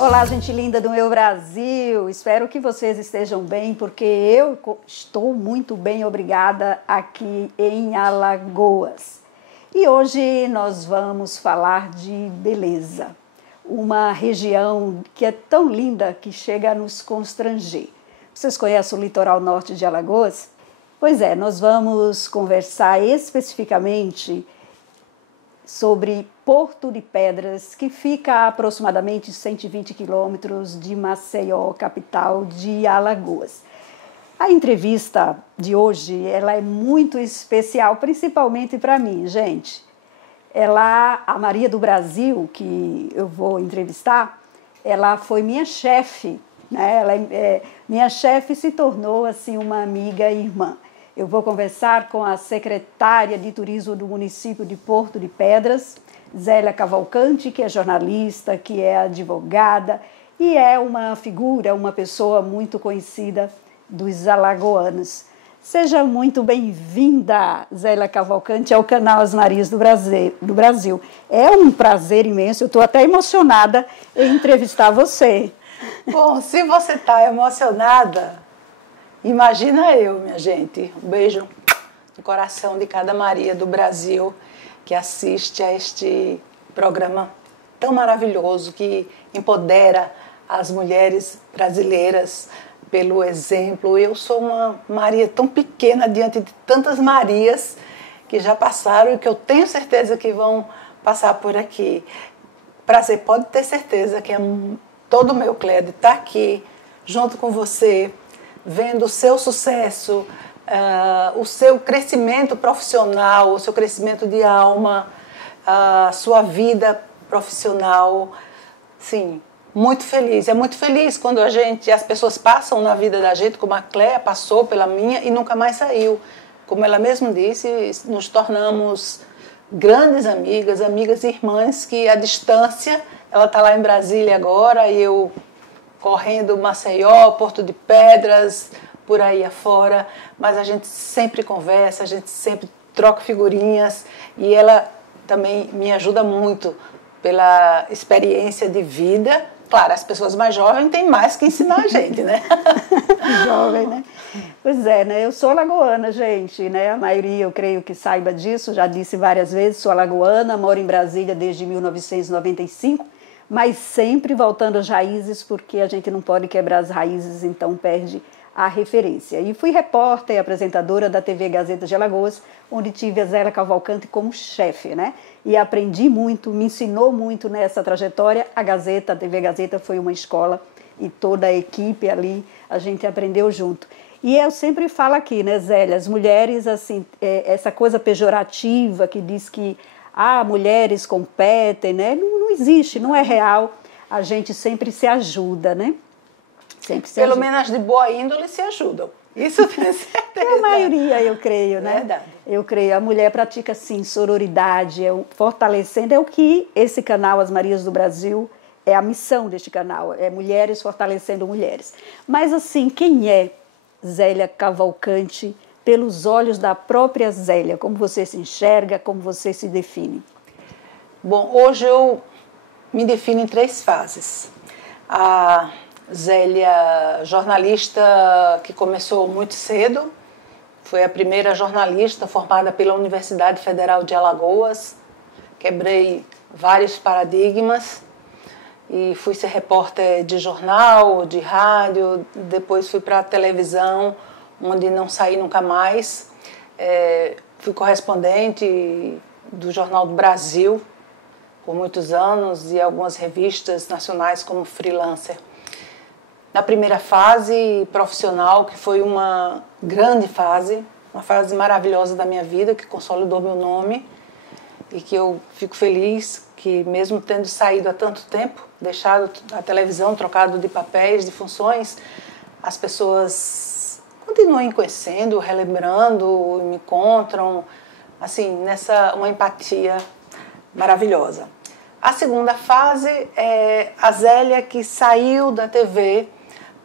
Olá, gente linda do meu Brasil, espero que vocês estejam bem, porque eu estou muito bem, obrigada, aqui em Alagoas. E hoje nós vamos falar de beleza, uma região que é tão linda que chega a nos constranger. Vocês conhecem o litoral norte de Alagoas? Pois é, nós vamos conversar especificamente sobre Porto de Pedras, que fica a aproximadamente 120 quilômetros de Maceió, capital de Alagoas. A entrevista de hoje, ela é muito especial, principalmente para mim, gente. A Maria do Brasil, que eu vou entrevistar, ela foi minha chefe, né? Minha chefe se tornou assim uma amiga e irmã. Eu vou conversar com a secretária de turismo do município de Porto de Pedras, Zélia Cavalcante, que é jornalista, que é advogada e é uma figura, uma pessoa muito conhecida dos alagoanos. Seja muito bem-vinda, Zélia Cavalcante, ao canal As Marias do Brasil. É um prazer imenso, eu estou até emocionada em entrevistar você. Bom, se você está emocionada, imagina eu, minha gente. Um beijo no coração de cada Maria do Brasil que assiste a este programa tão maravilhoso que empodera as mulheres brasileiras pelo exemplo. Eu sou uma Maria tão pequena diante de tantas Marias que já passaram e que eu tenho certeza que vão passar por aqui. Prazer, pode ter certeza que é todo o meu Clédio está aqui junto com você, vendo o seu sucesso, o seu crescimento profissional, o seu crescimento de alma, a sua vida profissional. Sim, muito feliz. É muito feliz quando as pessoas passam na vida da gente, como a Cléa passou pela minha e nunca mais saiu. Como ela mesma disse, nos tornamos grandes amigas, amigas e irmãs que à distância, ela está lá em Brasília agora e eu correndo Maceió, Porto de Pedras, por aí afora, mas a gente sempre conversa, a gente sempre troca figurinhas e ela também me ajuda muito pela experiência de vida. Claro, as pessoas mais jovens têm mais que ensinar a gente, né? Jovem, né? Pois é, né? Eu sou alagoana, gente, né? A maioria, eu creio que saiba disso, já disse várias vezes, sou alagoana, moro em Brasília desde 1995, mas sempre voltando às raízes, porque a gente não pode quebrar as raízes, então perde a referência. E fui repórter e apresentadora da TV Gazeta de Alagoas, onde tive a Zélia Cavalcante como chefe, né? E aprendi muito, me ensinou muito nessa trajetória. A TV Gazeta foi uma escola e toda a equipe ali, a gente aprendeu junto. E eu sempre falo aqui, né, Zélia, as mulheres, assim, essa coisa pejorativa que diz que mulheres competem, né? Não existe, não é real. A gente sempre se ajuda, né? Sempre se Pelo ajuda. menos as de boa índole se ajudam. Isso eu tenho certeza. A maioria, eu creio, né? Verdade. Eu creio. A mulher pratica, sim, sororidade, fortalecendo. É o que esse canal, As Marias do Brasil, é a missão deste canal. É mulheres fortalecendo mulheres. Mas, assim, quem é Zélia Cavalcante pelos olhos da própria Zélia? Como você se enxerga, como você se define? Bom, hoje eu me defino em 3 fases. A Zélia, jornalista que começou muito cedo, foi a primeira jornalista formada pela Universidade Federal de Alagoas, quebrei vários paradigmas e fui ser repórter de jornal, de rádio, depois fui para a televisão, onde não saí nunca mais, fui correspondente do Jornal do Brasil por muitos anos e algumas revistas nacionais como freelancer. Na primeira fase profissional, que foi uma grande fase, uma fase maravilhosa da minha vida, que consolidou meu nome e que eu fico feliz que mesmo tendo saído há tanto tempo, deixado a televisão, trocado de papéis, de funções, as pessoas continuem conhecendo, relembrando, me encontram, assim, nessa uma empatia maravilhosa. A segunda fase é a Zélia que saiu da TV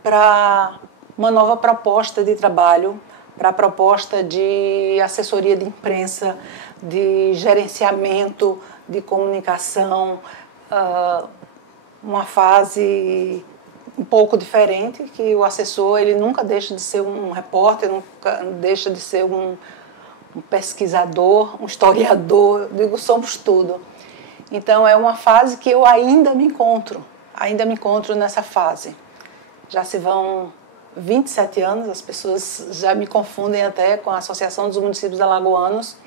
para uma nova proposta de trabalho, para a proposta de assessoria de imprensa, de gerenciamento, de comunicação, uma fase um pouco diferente, que o assessor ele nunca deixa de ser um repórter, nunca deixa de ser um pesquisador, um historiador, eu digo, somos tudo. Então é uma fase que eu ainda me encontro nessa fase. Já se vão 27 anos, as pessoas já me confundem até com a Associação dos Municípios Alagoanos,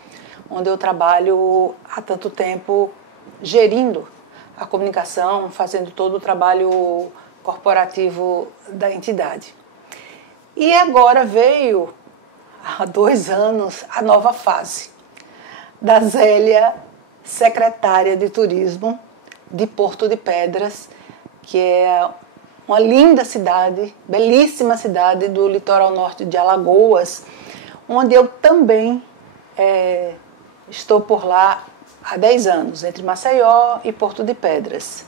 onde eu trabalho há tanto tempo gerindo a comunicação, fazendo todo o trabalho corporativo da entidade. E agora veio, há 2 anos, a nova fase da Zélia, secretária de Turismo de Porto de Pedras, que é uma linda cidade, belíssima cidade do litoral norte de Alagoas, onde eu também estou por lá há 10 anos, entre Maceió e Porto de Pedras.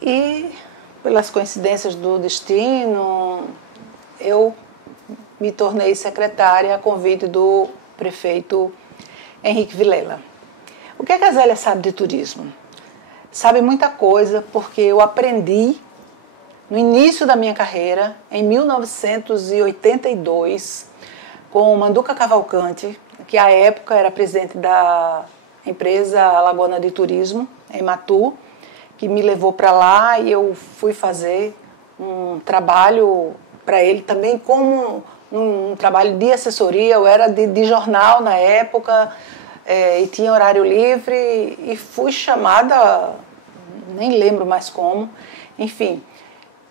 E, pelas coincidências do destino, eu me tornei secretária a convite do prefeito Henrique Vilela. O que a Zélia sabe de turismo? Sabe muita coisa, porque eu aprendi no início da minha carreira, em 1982, com o Manduca Cavalcante, que à época era presidente da empresa Alagoana de Turismo, em Matu, que me levou para lá e eu fui fazer um trabalho para ele também como um trabalho de assessoria. Eu era de jornal na época e tinha horário livre e fui chamada, nem lembro mais como, enfim,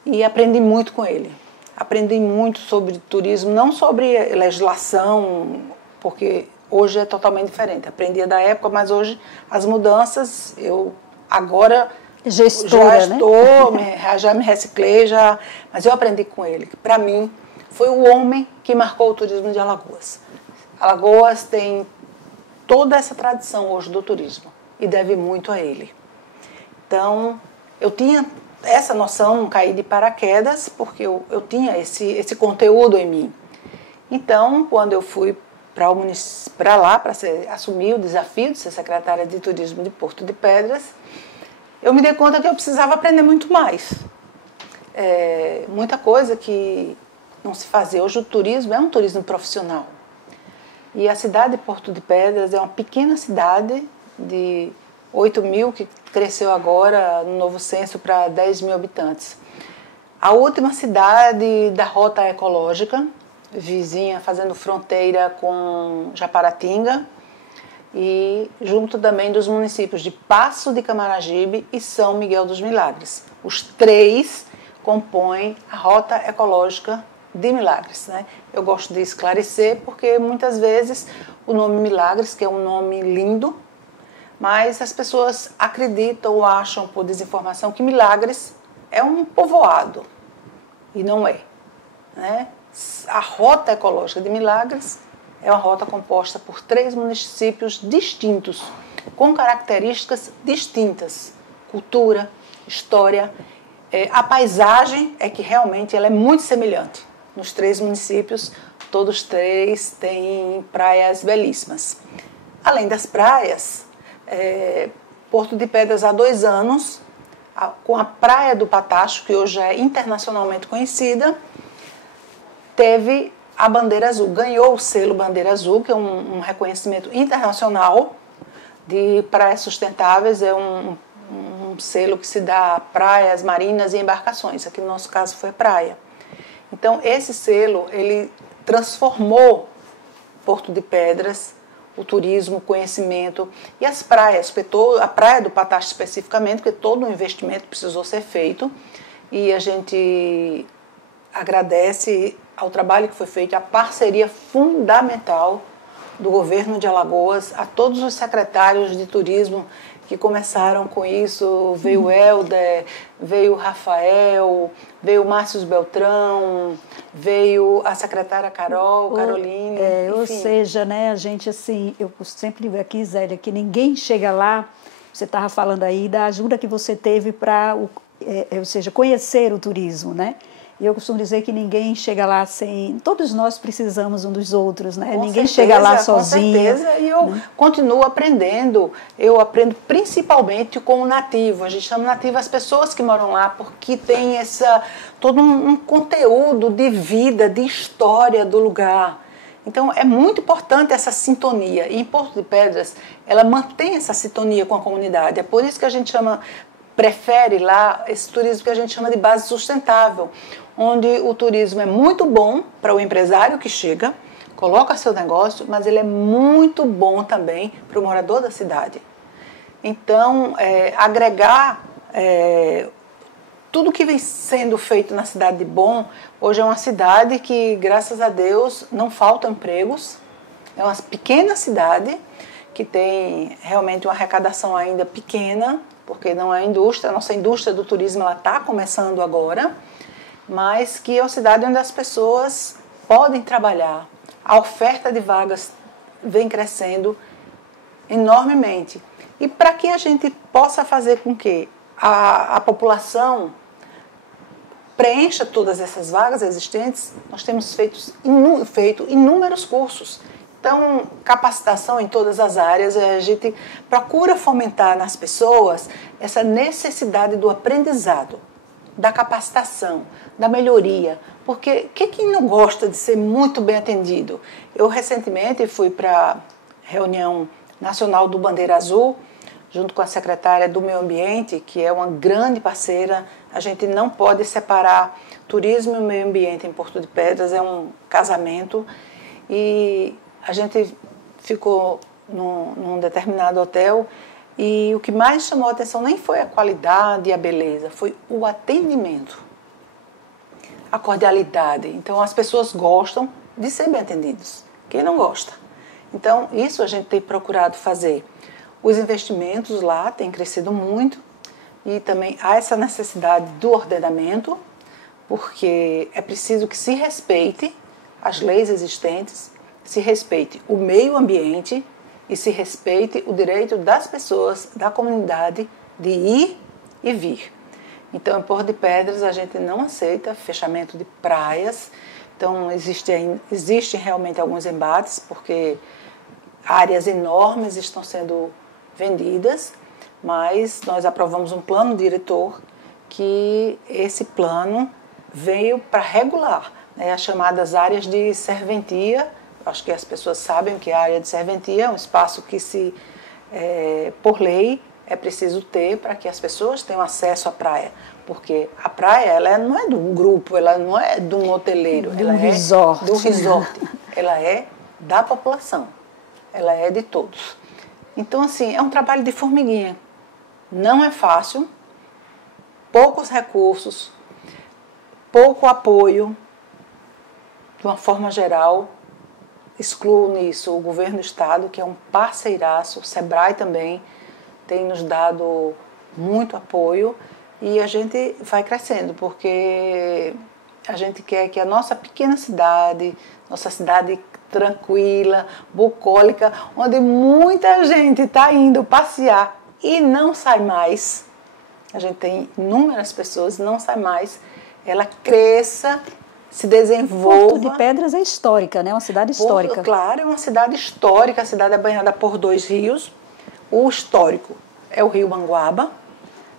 e aprendi muito com ele. Aprendi muito sobre turismo, não sobre legislação, porque hoje é totalmente diferente. Aprendia da época, mas hoje as mudanças, eu agora gestora, já estou, né? já me reciclei, mas eu aprendi com ele. Para mim, foi o homem que marcou o turismo de Alagoas. Alagoas tem toda essa tradição hoje do turismo e deve muito a ele. Então, eu tinha essa noção, caí de paraquedas, porque eu tinha esse conteúdo em mim. Então, quando eu fui para lá, para assumir o desafio de ser secretária de Turismo de Porto de Pedras, eu me dei conta que eu precisava aprender muito mais. Muita coisa que não se fazia. Hoje o turismo é um turismo profissional. E a cidade de Porto de Pedras é uma pequena cidade de 8 mil, que cresceu agora no novo censo para 10 mil habitantes. A última cidade da rota ecológica, vizinha, fazendo fronteira com Japaratinga, e junto também dos municípios de Passo de Camaragibe e São Miguel dos Milagres. Os 3 compõem a rota ecológica de Milagres, né? Eu gosto de esclarecer porque muitas vezes o nome Milagres, que é um nome lindo, mas as pessoas acreditam ou acham por desinformação que Milagres é um povoado, e não é, né? A rota ecológica de Milagres é uma rota composta por 3 municípios distintos, com características distintas, cultura, história. A paisagem é que realmente ela é muito semelhante. Nos 3 municípios, todos 3 têm praias belíssimas. Além das praias, Porto de Pedras há 2 anos, com a Praia do Patacho, que hoje é internacionalmente conhecida, teve a Bandeira Azul, ganhou o selo Bandeira Azul, que é um reconhecimento internacional de praias sustentáveis, é um selo que se dá a praias, marinas e embarcações, aqui no nosso caso foi praia. Então esse selo, ele transformou Porto de Pedras, o turismo, o conhecimento e as praias, a Praia do Patacho especificamente, porque todo o investimento precisou ser feito e a gente agradece ao trabalho que foi feito, a parceria fundamental do governo de Alagoas, a todos os secretários de turismo que começaram com isso, veio o Helder, veio o Rafael, veio o Márcio Beltrão, veio a secretária Caroline, enfim. Ou seja, né, a gente assim, eu sempre digo aqui, Zélia, que ninguém chega lá, você estava falando aí da ajuda que você teve para, ou seja, conhecer o turismo, né? E eu costumo dizer que ninguém chega lá sem... Todos nós precisamos um dos outros, né? Ninguém certeza, chega lá sozinho. Com certeza, e eu continuo aprendendo. Eu aprendo principalmente com o nativo. A gente chama nativo as pessoas que moram lá, porque tem todo um conteúdo de vida, de história do lugar. Então, é muito importante essa sintonia. E em Porto de Pedras, ela mantém essa sintonia com a comunidade. É por isso que a gente prefere lá esse turismo que a gente chama de base sustentável, onde o turismo é muito bom para o empresário que chega, coloca seu negócio, mas ele é muito bom também para o morador da cidade. Então, agregar tudo que vem sendo feito na cidade de Bom, hoje é uma cidade que, graças a Deus, não faltam empregos. É uma pequena cidade que tem realmente uma arrecadação ainda pequena, porque não é indústria, a nossa indústria do turismo está começando agora, mas que é uma cidade onde as pessoas podem trabalhar. A oferta de vagas vem crescendo enormemente. E para que a gente possa fazer com que a população preencha todas essas vagas existentes, nós temos feito inúmeros cursos. Então, capacitação em todas as áreas, a gente procura fomentar nas pessoas essa necessidade do aprendizado, da capacitação, da melhoria. Porque quem não gosta de ser muito bem atendido? Eu recentemente fui para a reunião nacional do Bandeira Azul, junto com a secretária do Meio Ambiente, que é uma grande parceira. A gente não pode separar turismo e meio ambiente em Porto de Pedras, é um casamento. E a gente ficou num determinado hotel e o que mais chamou a atenção nem foi a qualidade e a beleza, foi o atendimento, a cordialidade. Então, as pessoas gostam de ser bem atendidos. Quem não gosta? Então, isso a gente tem procurado fazer. Os investimentos lá têm crescido muito e também há essa necessidade do ordenamento, porque é preciso que se respeite as leis existentes, se respeite o meio ambiente e se respeite o direito das pessoas, da comunidade, de ir e vir. Então, em Porto de Pedras, a gente não aceita fechamento de praias. Então, existem realmente alguns embates, porque áreas enormes estão sendo vendidas, mas nós aprovamos um plano diretor que esse plano veio para regular, né, as chamadas áreas de serventia. Acho que as pessoas sabem que a área de serventia é um espaço que por lei, é preciso ter para que as pessoas tenham acesso à praia. Porque a praia ela não é de um grupo, ela não é de um hoteleiro, ela é do resort. Ela é da população, ela é de todos. Então, assim, é um trabalho de formiguinha. Não é fácil, poucos recursos, pouco apoio, de uma forma geral. Excluo nisso o governo do estado, que é um parceiraço, o Sebrae também tem nos dado muito apoio e a gente vai crescendo, porque a gente quer que a nossa pequena cidade, nossa cidade tranquila, bucólica, onde muita gente está indo passear e não sai mais, a gente tem inúmeras pessoas, não sai mais, ela cresça, se desenvolva. Porto de Pedras é histórica, né? Uma cidade histórica. Claro, é uma cidade histórica, a cidade é banhada por 2 rios. O histórico é o rio Manguaba.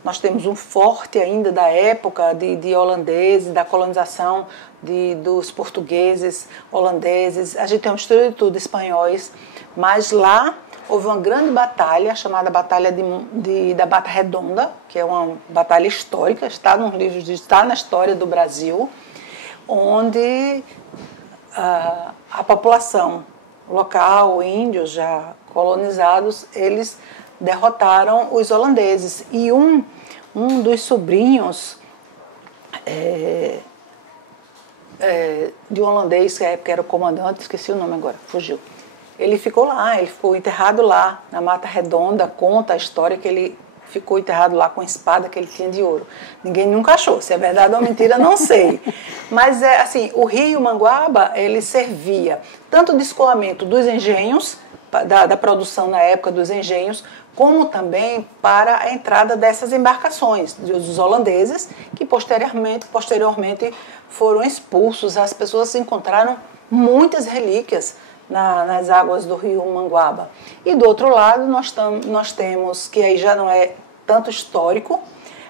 Nós temos um forte ainda da época de holandeses, da colonização dos portugueses, holandeses. A gente tem uma história de tudo, espanhóis. Mas lá houve uma grande batalha, chamada Batalha da Mata Redonda, que é uma batalha histórica, está nos livros, está na história do Brasil, onde a população local, índios já colonizados, eles derrotaram os holandeses. E um dos sobrinhos de um holandês, que era o comandante, esqueci o nome agora, fugiu. Ele ficou lá, ele ficou enterrado lá na Mata Redonda, conta a história que ele ficou enterrado lá com a espada que ele tinha de ouro. Ninguém nunca achou, se é verdade ou mentira, não sei. Mas assim, o rio Manguaba, ele servia tanto de escoamento dos engenhos, da produção na época dos engenhos, como também para a entrada dessas embarcações dos holandeses, que posteriormente foram expulsos. As pessoas encontraram muitas relíquias nas águas do rio Manguaba. E do outro lado nós temos, que aí já não é tanto histórico,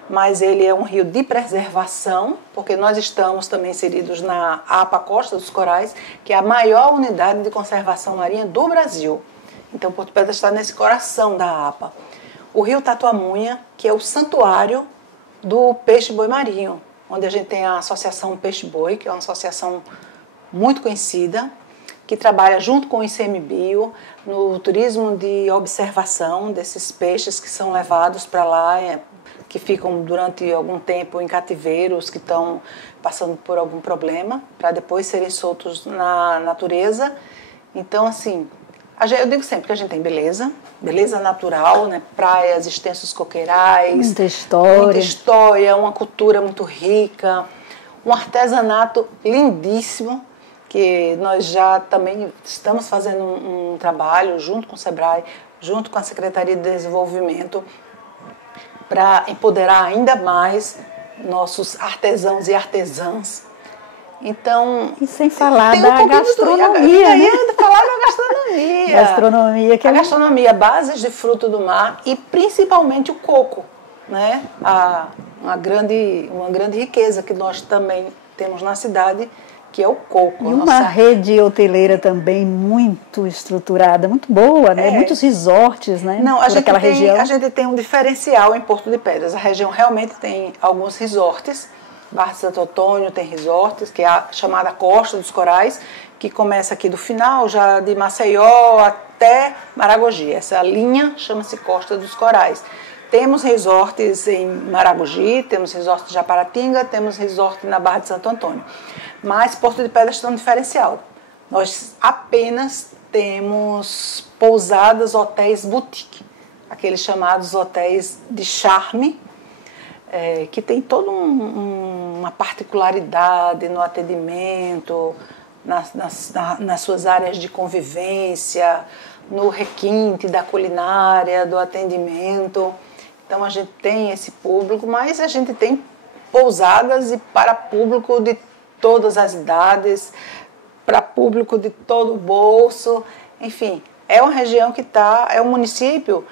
mas ele é um rio de preservação, porque nós estamos também inseridos na APA Costa dos Corais, que é a maior unidade de conservação marinha do Brasil. Então, Porto Pedra está nesse coração da APA. O rio Tatuamunha, que é o santuário do peixe-boi marinho, onde a gente tem a Associação Peixe-Boi, que é uma associação muito conhecida, que trabalha junto com o ICMBio no turismo de observação desses peixes que são levados para lá, que ficam durante algum tempo em cativeiros, que estão passando por algum problema, para depois serem soltos na natureza. Então, assim, eu digo sempre que a gente tem beleza natural, né? Praias, extensos coqueirais, muita história, uma cultura muito rica, um artesanato lindíssimo, que nós já também estamos fazendo um trabalho junto com o SEBRAE, junto com a Secretaria de Desenvolvimento, para empoderar ainda mais nossos artesãos e artesãs. Então, e sem falar da gastronomia, né? Falar da gastronomia. Gastronomia que a gastronomia, bases de fruto do mar e principalmente o coco, né? Uma grande riqueza que nós também temos na cidade, que é o coco. E uma rede hoteleira também muito estruturada, muito boa, né? Muitos resorts, né? Não, a gente tem um diferencial em Porto de Pedras. A região realmente tem alguns resorts. Barra de Santo Antônio tem resorts, que é a chamada Costa dos Corais, que começa aqui do final, já de Maceió até Maragogi. Essa linha chama-se Costa dos Corais. Temos resorts em Maragogi, temos resorts de Japaratinga, temos resort na Barra de Santo Antônio. Mas Porto de Pedras tem um diferencial. Nós apenas temos pousadas, hotéis boutique, aqueles chamados hotéis de charme, que tem toda uma particularidade no atendimento, nas suas áreas de convivência, no requinte da culinária, do atendimento. Então a gente tem esse público, mas a gente tem pousadas e para público de todas as idades, para público de todo o bolso, enfim, é uma região é um município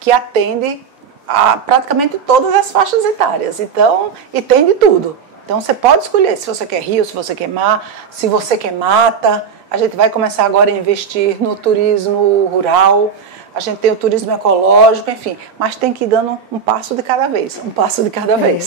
que atende a praticamente todas as faixas etárias, então, e tem de tudo. Então você pode escolher se você quer rio, se você quer mar, se você quer mata. A gente vai começar agora a investir no turismo rural, a gente tem o turismo ecológico, enfim, mas tem que ir dando um passo de cada vez,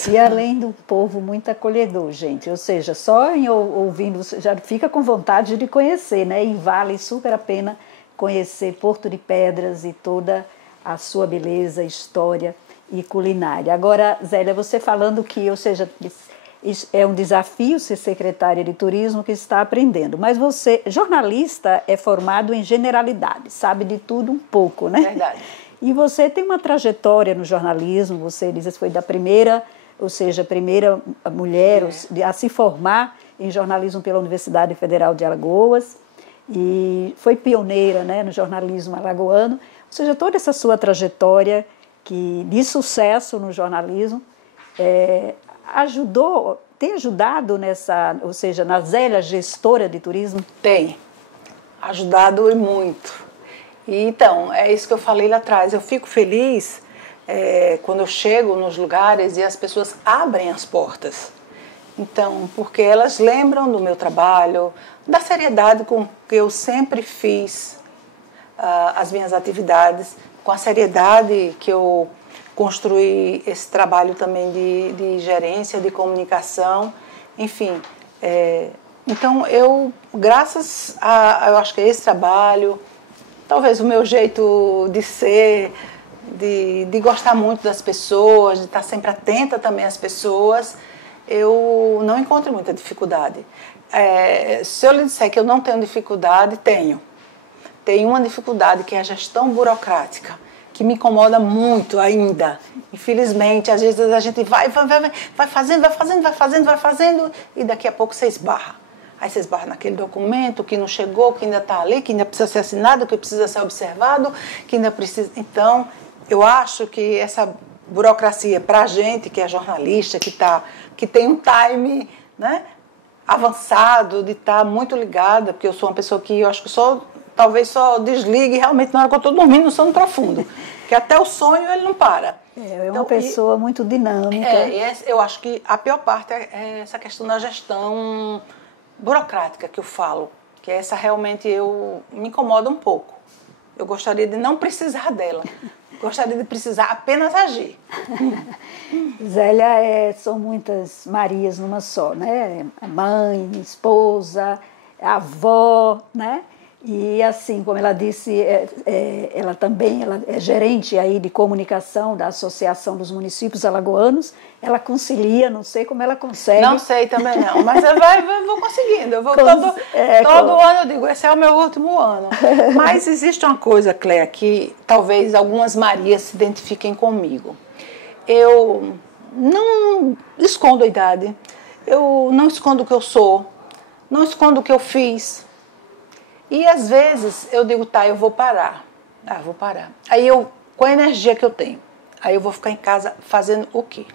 E além do povo muito acolhedor, gente, ou seja, só em ouvindo, já fica com vontade de conhecer, né? E vale super a pena conhecer Porto de Pedras e toda a sua beleza, história e culinária. Agora, Zélia, você falando que, ou seja, é um desafio ser secretária de turismo que está aprendendo, mas você, jornalista, é formado em generalidade, sabe de tudo um pouco, né? Verdade. E você tem uma trajetória no jornalismo, você diz que foi da primeira, ou seja, a primeira mulher a se formar em jornalismo pela Universidade Federal de Alagoas e foi pioneira, né, no jornalismo alagoano. Ou seja, toda essa sua trajetória de sucesso no jornalismo tem ajudado ou seja, na Zélia gestora de turismo? Tem, ajudado e muito. E, então, é isso que eu falei lá atrás, eu fico feliz quando eu chego nos lugares e as pessoas abrem as portas. Então, porque elas lembram do meu trabalho, da seriedade com que eu sempre fiz as minhas atividades, com a seriedade que eu construí esse trabalho também de gerência, de comunicação, enfim. Então, graças eu acho que esse trabalho, talvez o meu jeito de ser, de gostar muito das pessoas, de estar sempre atenta também às pessoas, eu não encontro muita dificuldade. Se eu lhe disser que eu não tenho dificuldade, tenho. Tem uma dificuldade que é a gestão burocrática, que me incomoda muito ainda. Infelizmente, às vezes a gente vai fazendo e daqui a pouco você esbarra. Aí você esbarra naquele documento que não chegou, que ainda está ali, que ainda precisa ser assinado, que precisa ser observado, que ainda precisa... Então, eu acho que essa burocracia, para a gente que é jornalista, que tem um time, né, avançado, de estar muito ligada, porque eu sou uma pessoa que eu acho que talvez só desligue realmente na hora que eu estou dormindo no sono profundo, que até o sonho ele não para. É uma pessoa muito dinâmica. Eu acho que a pior parte é essa questão da gestão burocrática que eu falo, que essa realmente me incomoda um pouco. Eu gostaria de não precisar dela, gostaria de precisar apenas agir. Zélia, são muitas Marias numa só, né? Mãe, esposa, avó, né? E assim, como ela disse, ela é gerente aí de comunicação da Associação dos Municípios Alagoanos. Ela concilia, não sei como ela consegue. Não sei também não, mas eu vou conseguindo. Todo ano eu digo, esse é o meu último ano. Mas existe uma coisa, Cléa, que talvez algumas Marias se identifiquem comigo. Eu não escondo a idade, eu não escondo o que eu sou, não escondo o que eu fiz. E às vezes eu digo, tá, eu vou parar. Vou parar. Aí com a energia que eu tenho, aí eu vou ficar em casa fazendo o quê?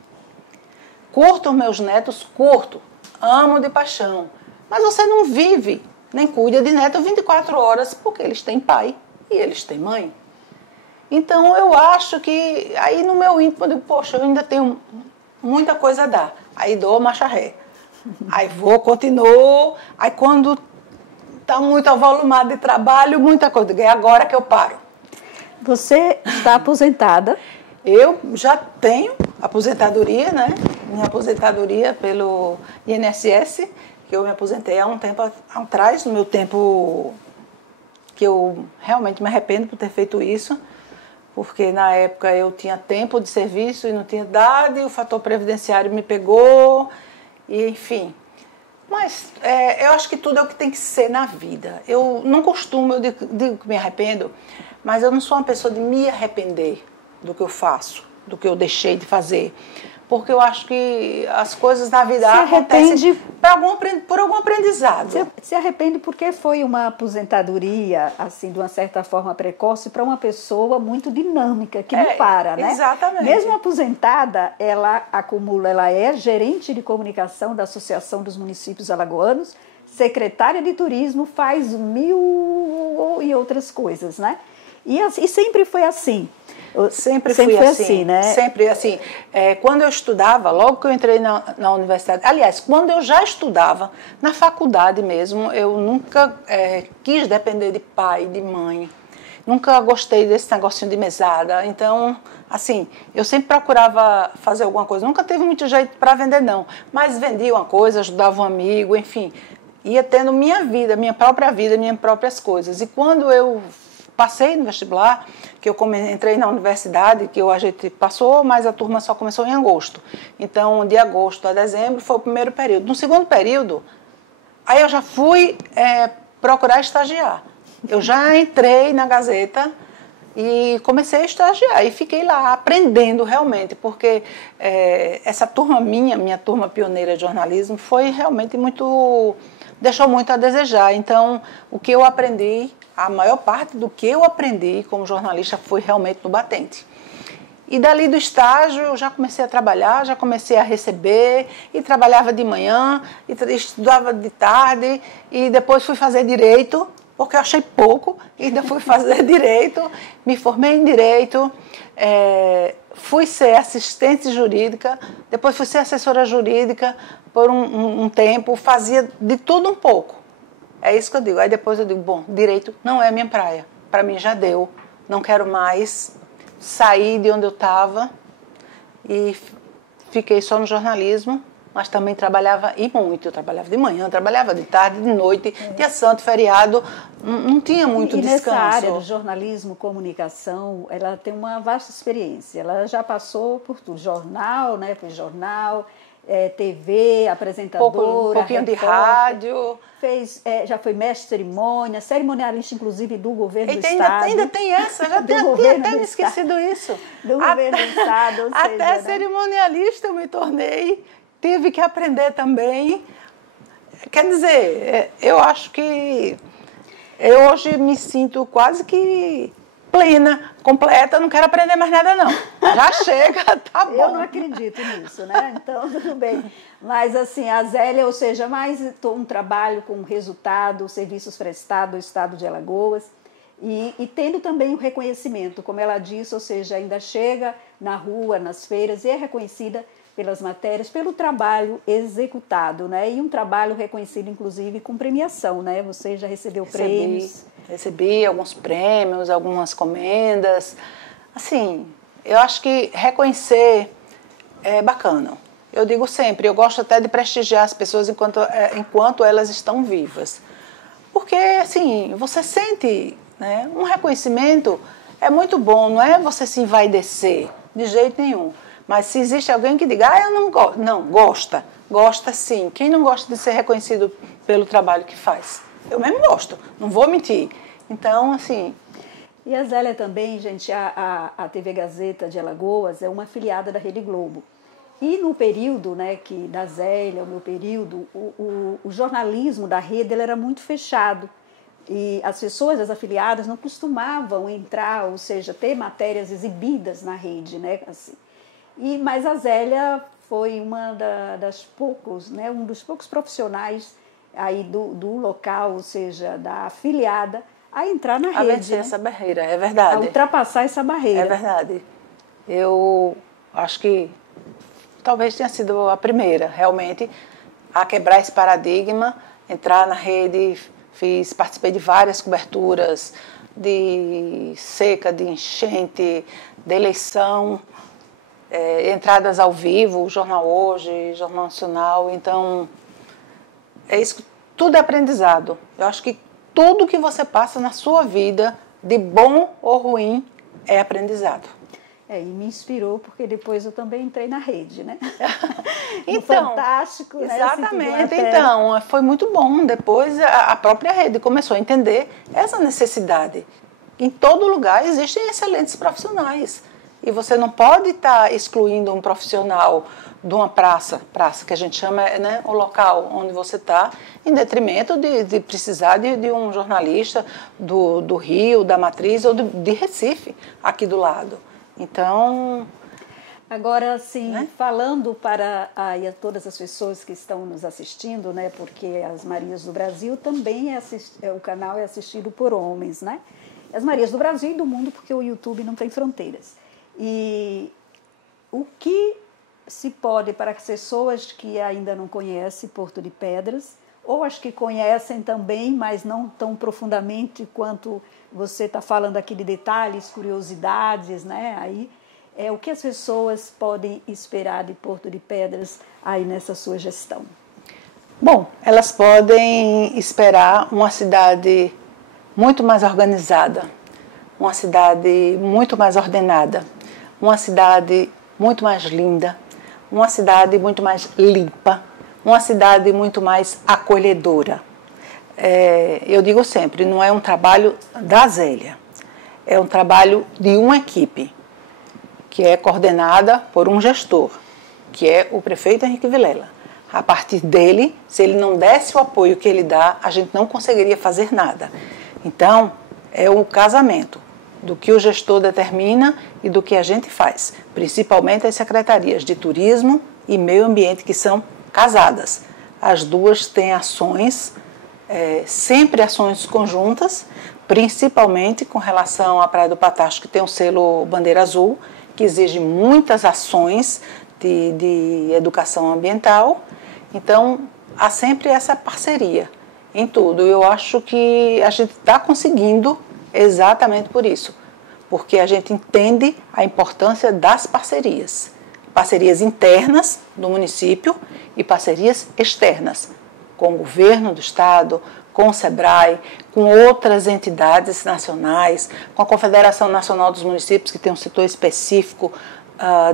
Curto meus netos, curto, amo de paixão. Mas você não vive, nem cuida de neto 24 horas, porque eles têm pai e eles têm mãe. Então eu acho que, aí no meu íntimo eu digo, poxa, eu ainda tenho muita coisa a dar. Aí dou marcha ré. Aí continuo, aí quando está muito avolumado de trabalho, muita coisa. É agora que eu paro. Você está aposentada? Eu já tenho aposentadoria, né? Minha aposentadoria pelo INSS, que eu me aposentei há um tempo atrás, no meu tempo que eu realmente me arrependo por ter feito isso, porque na época eu tinha tempo de serviço e não tinha idade, o fator previdenciário me pegou, e enfim. Mas eu acho que tudo é o que tem que ser na vida. Eu não costumo, eu digo que me arrependo, mas eu não sou uma pessoa de me arrepender do que eu faço, do que eu deixei de fazer. Porque eu acho que as coisas na vida acontecem por algum aprendizado. Você se arrepende porque foi uma aposentadoria, assim, de uma certa forma precoce, para uma pessoa muito dinâmica, que não para, né? Exatamente. Mesmo aposentada, ela é gerente de comunicação da Associação dos Municípios Alagoanos, secretária de turismo, faz 1000 e outras coisas, né? E sempre foi assim. Sempre fui assim, né? Sempre assim. Quando eu estudava, logo que eu entrei na universidade, aliás, quando eu já estudava, na faculdade mesmo, eu nunca quis depender de pai, de mãe. Nunca gostei desse negocinho de mesada. Então, assim, eu sempre procurava fazer alguma coisa. Nunca teve muito jeito para vender, não. Mas vendia uma coisa, ajudava um amigo, enfim. Ia tendo minha vida, minha próprias coisas. E quando eu passei no vestibular, que eu entrei na universidade, que a gente passou, mas a turma só começou em agosto. Então, de agosto a dezembro foi o primeiro período. No segundo período, aí eu já fui procurar estagiar. Eu já entrei na Gazeta e comecei a estagiar. E fiquei lá aprendendo realmente, porque essa turma minha turma pioneira de jornalismo, foi realmente deixou muito a desejar. Então, o que eu aprendi, a maior parte do que eu aprendi como jornalista foi realmente no batente. E dali do estágio eu já comecei a trabalhar, já comecei a receber, e trabalhava de manhã, e estudava de tarde, e depois fui fazer direito, porque eu achei pouco, e ainda fui fazer direito, me formei em direito, fui ser assistente jurídica, depois fui ser assessora jurídica por um tempo, fazia de tudo um pouco. É isso que eu digo. Aí depois eu digo, bom, direito não é a minha praia. Para mim já deu. Não quero mais sair de onde eu estava. E fiquei só no jornalismo, mas também trabalhava, e muito. Eu trabalhava de manhã, trabalhava de tarde, de noite, dia santo, feriado. Não tinha muito descanso. Nessa área do jornalismo, comunicação, ela tem uma vasta experiência. Ela já passou por tudo. Jornal, né? Foi jornal, TV, apresentadora, um pouquinho de rádio. Já foi mestre de cerimônia, cerimonialista, inclusive, do governo do Estado. Ainda tem essa, já tinha até me esquecido isso. Do governo do Estado. Até cerimonialista eu me tornei, tive que aprender também. Quer dizer, eu acho que eu hoje me sinto quase que plena, completa, não quero aprender mais nada não. Já chega, tá bom. Eu não acredito nisso, né? Então, tudo bem. Mas assim, a Zélia, ou seja, mais um trabalho com resultado, serviços prestados ao Estado de Alagoas e tendo também o reconhecimento, como ela disse, ou seja, ainda chega na rua, nas feiras e é reconhecida pelas matérias, pelo trabalho executado, né? E um trabalho reconhecido, inclusive, com premiação, né? Você já recebeu prêmios? Recebi alguns prêmios, algumas comendas. Assim, eu acho que reconhecer é bacana. Eu digo sempre, eu gosto até de prestigiar as pessoas enquanto elas estão vivas. Porque, assim, você sente, né, um reconhecimento, é muito bom, não é você se envaidecer, de jeito nenhum. Mas se existe alguém que diga, eu não gosto, não, gosta sim. Quem não gosta de ser reconhecido pelo trabalho que faz? Eu mesmo gosto, não vou mentir. Então, assim... E a Zélia também, gente, a TV Gazeta de Alagoas é uma afiliada da Rede Globo. E no período, né, que da Zélia, o meu período, o jornalismo da rede ele era muito fechado. E as pessoas, as afiliadas, não costumavam entrar, ou seja, ter matérias exibidas na rede, né, assim. Mas a Zélia foi das poucos, né, um dos poucos profissionais aí do local, ou seja, da afiliada, a entrar na rede. A vencer, né, essa barreira, é verdade. A ultrapassar essa barreira. É verdade. Eu acho que talvez tenha sido a primeira, realmente, a quebrar esse paradigma, entrar na rede, participei de várias coberturas de seca, de enchente, de eleição, entradas ao vivo, Jornal Hoje, Jornal Nacional, então é isso, tudo é aprendizado. Eu acho que tudo que você passa na sua vida, de bom ou ruim, é aprendizado. E me inspirou, porque depois eu também entrei na rede, né? Então, fantástico, né? Exatamente, então, foi muito bom. Depois a própria rede começou a entender essa necessidade. Em todo lugar existem excelentes profissionais. E você não pode estar excluindo um profissional de uma praça que a gente chama, né, o local onde você está, em detrimento de precisar de um jornalista do Rio, da Matriz ou de Recife, aqui do lado. Então... Agora, assim, né? Falando para a todas as pessoas que estão nos assistindo, né, porque as Marias do Brasil também o canal é assistido por homens, né? As Marias do Brasil e do mundo, porque o YouTube não tem fronteiras. E o que se pode para as pessoas que ainda não conhecem Porto de Pedras, ou as que conhecem também, mas não tão profundamente quanto você está falando aqui de detalhes, curiosidades, né? Aí, o que as pessoas podem esperar de Porto de Pedras aí nessa sua gestão? Bom, elas podem esperar uma cidade muito mais organizada, uma cidade muito mais ordenada, uma cidade muito mais linda, uma cidade muito mais limpa, uma cidade muito mais acolhedora. Eu digo sempre, não é um trabalho da Zélia, é um trabalho de uma equipe, que é coordenada por um gestor, que é o prefeito Henrique Vilela. A partir dele, se ele não desse o apoio que ele dá, a gente não conseguiria fazer nada. Então, é um casamento do que o gestor determina e do que a gente faz, principalmente as secretarias de turismo e meio ambiente, que são casadas. As duas têm ações, sempre ações conjuntas, principalmente com relação à Praia do Patacho, que tem o selo Bandeira Azul, que exige muitas ações de educação ambiental. Então, há sempre essa parceria em tudo. Eu acho que a gente está conseguindo exatamente por isso, porque a gente entende a importância das parcerias. Parcerias internas do município e parcerias externas, com o governo do estado, com o SEBRAE, com outras entidades nacionais, com a Confederação Nacional dos Municípios, que tem um setor específico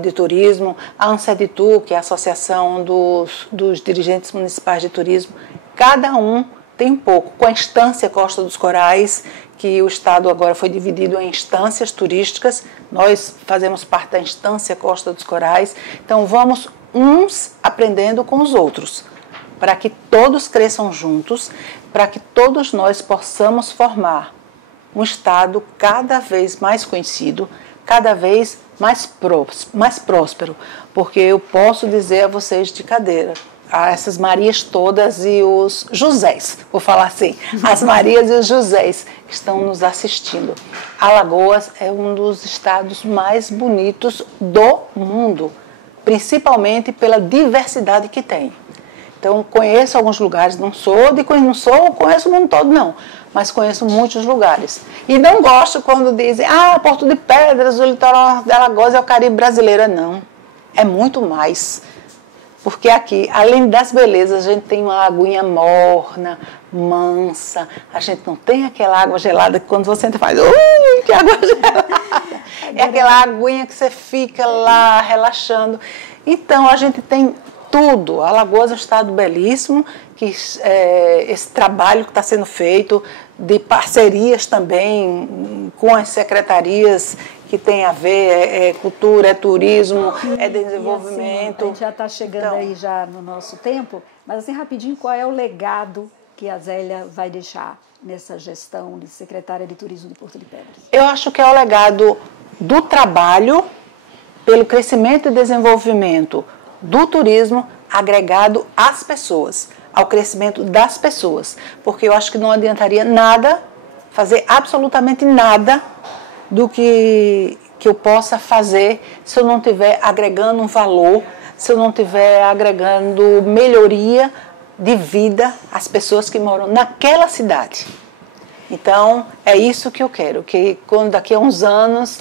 de turismo, a ANSEDITU, que é a Associação dos Dirigentes Municipais de Turismo. Cada um tem um pouco, com a Instância Costa dos Corais, que o estado agora foi dividido em instâncias turísticas, nós fazemos parte da Instância Costa dos Corais, então vamos uns aprendendo com os outros, para que todos cresçam juntos, para que todos nós possamos formar um estado cada vez mais conhecido, cada vez mais próspero, porque eu posso dizer a vocês de cadeira, a essas Marias todas e os Josés, vou falar assim, as Marias e os Josés que estão nos assistindo. Alagoas é um dos estados mais bonitos do mundo, principalmente pela diversidade que tem. Então, conheço alguns lugares, conheço o mundo todo, não, mas conheço muitos lugares. E não gosto quando dizem, Porto de Pedras, o litoral de Alagoas é o Caribe brasileiro. Não, é muito mais. Porque aqui, além das belezas, a gente tem uma aguinha morna, mansa, a gente não tem aquela água gelada que quando você entra faz, que água gelada! É aquela aguinha que você fica lá relaxando. Então, a gente tem tudo. Alagoas é um estado belíssimo, que esse trabalho que está sendo feito, de parcerias também com as secretarias que tem a ver, é cultura, é turismo, é desenvolvimento. Assim, a gente já está chegando aí já no nosso tempo, mas assim rapidinho, qual é o legado que a Zélia vai deixar nessa gestão de secretária de turismo de Porto de Pedras? Eu acho que é o legado do trabalho pelo crescimento e desenvolvimento do turismo agregado às pessoas, ao crescimento das pessoas, porque eu acho que não adiantaria nada, fazer absolutamente nada do que eu possa fazer se eu não estiver agregando um valor, se eu não estiver agregando melhoria de vida às pessoas que moram naquela cidade. Então, é isso que eu quero, que quando daqui a uns anos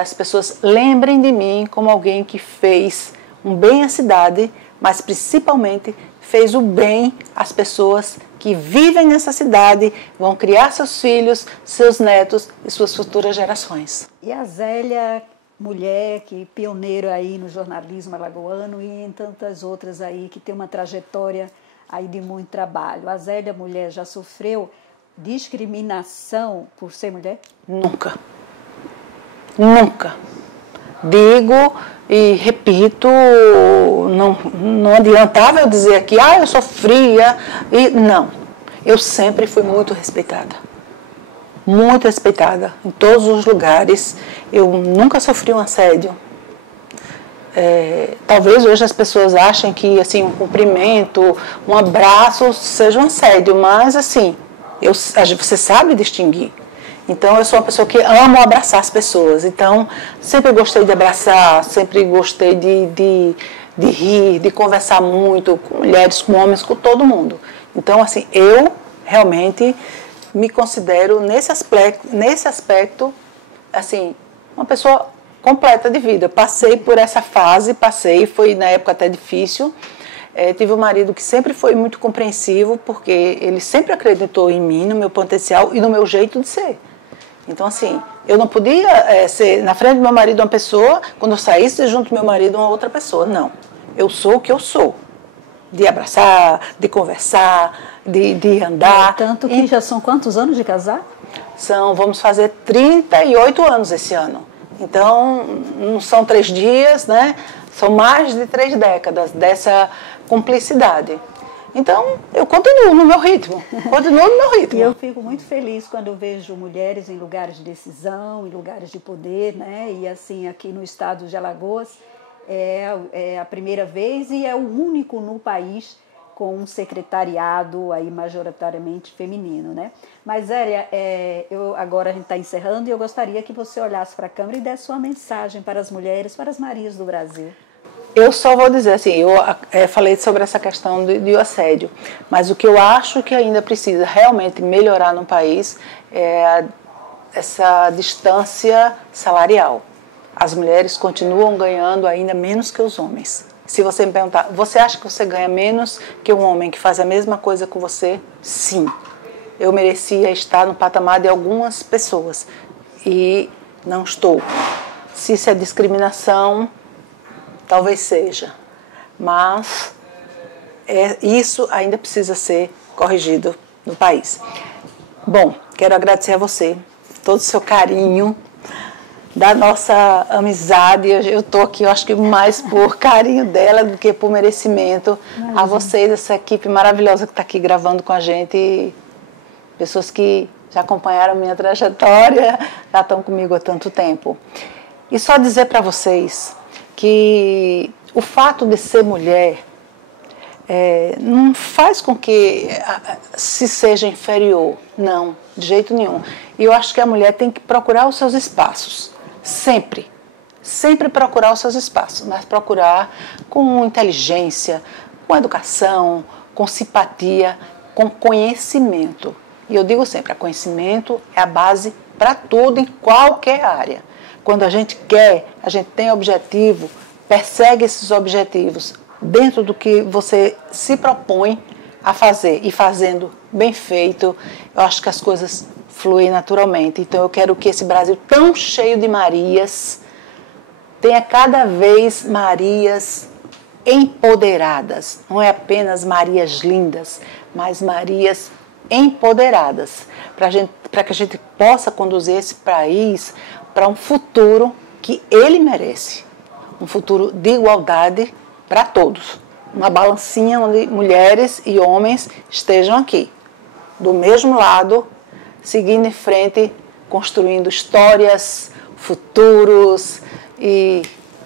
as pessoas lembrem de mim como alguém que fez um bem à cidade, mas principalmente fez o bem às pessoas que vivem nessa cidade, vão criar seus filhos, seus netos e suas futuras gerações. E a Zélia, mulher que pioneira aí no jornalismo alagoano e em tantas outras aí que tem uma trajetória aí de muito trabalho. A Zélia, mulher, já sofreu discriminação por ser mulher? Nunca. Nunca. Digo e repito, não adiantava eu dizer aqui, eu sofria. Não, eu sempre fui muito respeitada em todos os lugares. Eu nunca sofri um assédio. Talvez hoje as pessoas achem que assim, um cumprimento, um abraço seja um assédio, mas assim, você sabe distinguir. Então, eu sou uma pessoa que amo abraçar as pessoas. Então, sempre gostei de abraçar, sempre gostei de rir, de conversar muito com mulheres, com homens, com todo mundo. Então, assim, eu realmente me considero, nesse aspecto, assim, uma pessoa completa de vida. Passei por essa fase, foi na época até difícil. Tive um marido que sempre foi muito compreensivo, porque ele sempre acreditou em mim, no meu potencial e no meu jeito de ser. Então, assim, eu não podia ser na frente do meu marido uma pessoa, quando eu saísse junto do meu marido uma outra pessoa. Não. Eu sou o que eu sou. De abraçar, de conversar, de andar. Tanto que já são quantos anos de casar? Vamos fazer 38 anos esse ano. Então, não são 3 dias, né? São mais de 3 décadas dessa cumplicidade. Então, eu continuo no meu ritmo. E eu fico muito feliz quando vejo mulheres em lugares de decisão, em lugares de poder, né? E assim, aqui no estado de Alagoas, é a primeira vez e é o único no país com um secretariado aí majoritariamente feminino, né? Mas, Zélia, agora a gente está encerrando e eu gostaria que você olhasse para a câmera e desse uma mensagem para as mulheres, para as Marias do Brasil. Eu só vou dizer assim, eu falei sobre essa questão do assédio, mas o que eu acho que ainda precisa realmente melhorar no país é essa distância salarial. As mulheres continuam ganhando ainda menos que os homens. Se você me perguntar, você acha que você ganha menos que um homem que faz a mesma coisa com você? Sim. Eu merecia estar no patamar de algumas pessoas e não estou. Se isso é discriminação, talvez seja, mas isso ainda precisa ser corrigido no país. Bom, quero agradecer a você, todo o seu carinho, da nossa amizade. Eu estou aqui, eu acho que mais por carinho dela do que por merecimento. A vocês, essa equipe maravilhosa que está aqui gravando com a gente, pessoas que já acompanharam a minha trajetória, já estão comigo há tanto tempo. E só dizer para vocês que o fato de ser mulher não faz com que se seja inferior, não, de jeito nenhum. E eu acho que a mulher tem que procurar os seus espaços, sempre. Sempre procurar os seus espaços, mas procurar com inteligência, com educação, com simpatia, com conhecimento. E eu digo sempre, conhecimento é a base para tudo, em qualquer área. Quando a gente quer, a gente tem objetivo, persegue esses objetivos dentro do que você se propõe a fazer. E fazendo bem feito, eu acho que as coisas fluem naturalmente. Então eu quero que esse Brasil tão cheio de Marias tenha cada vez Marias empoderadas. Não é apenas Marias lindas, mas Marias empoderadas. Para que a gente possa conduzir esse país para um futuro que ele merece. Um futuro de igualdade para todos. Uma balancinha onde mulheres e homens estejam aqui, do mesmo lado, seguindo em frente, construindo histórias, futuros e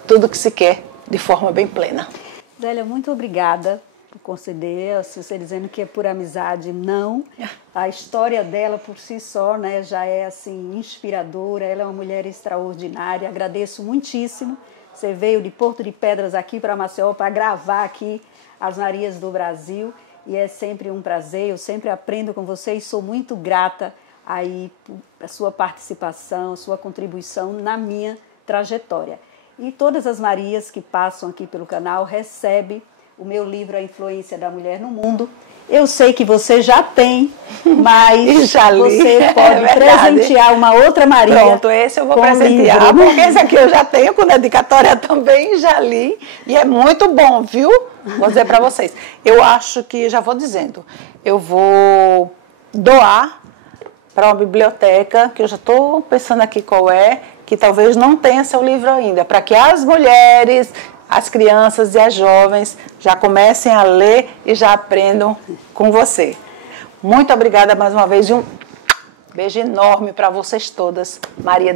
tudo que se quer de forma bem plena. Zélia, muito obrigada por conceder, se você dizendo que é por amizade, não. A história dela por si só, né, já é assim inspiradora, ela é uma mulher extraordinária, agradeço muitíssimo. Você veio de Porto de Pedras aqui para Maceió para gravar aqui as Marias do Brasil e é sempre um prazer, eu sempre aprendo com você e sou muito grata aí a sua participação, a sua contribuição na minha trajetória. E todas as Marias que passam aqui pelo canal recebem o meu livro A Influência da Mulher no Mundo. Eu sei que você já tem, mas já você pode presentear uma outra Maria. Pronto, esse eu vou presentear, porque esse aqui eu já tenho com dedicatória também, já li. E é muito bom, viu? Vou dizer para vocês. Eu acho que, já vou dizendo, eu vou doar para uma biblioteca, que eu já estou pensando aqui qual é, que talvez não tenha seu livro ainda, para que as mulheres, as crianças e as jovens já comecem a ler e já aprendam com você. Muito obrigada mais uma vez e um beijo enorme para vocês todas, Marias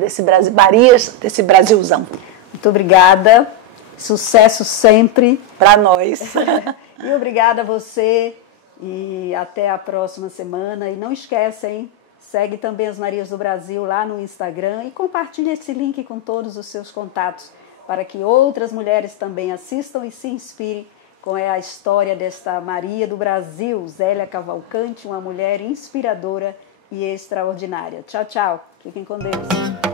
desse Brasilzão. Muito obrigada, sucesso sempre para nós. E obrigada a você e até a próxima semana. E não esquecem, segue também as Marias do Brasil lá no Instagram e compartilhe esse link com todos os seus contatos, para que outras mulheres também assistam e se inspirem com a história desta Maria do Brasil, Zélia Cavalcante, uma mulher inspiradora e extraordinária. Tchau, tchau. Fiquem com Deus.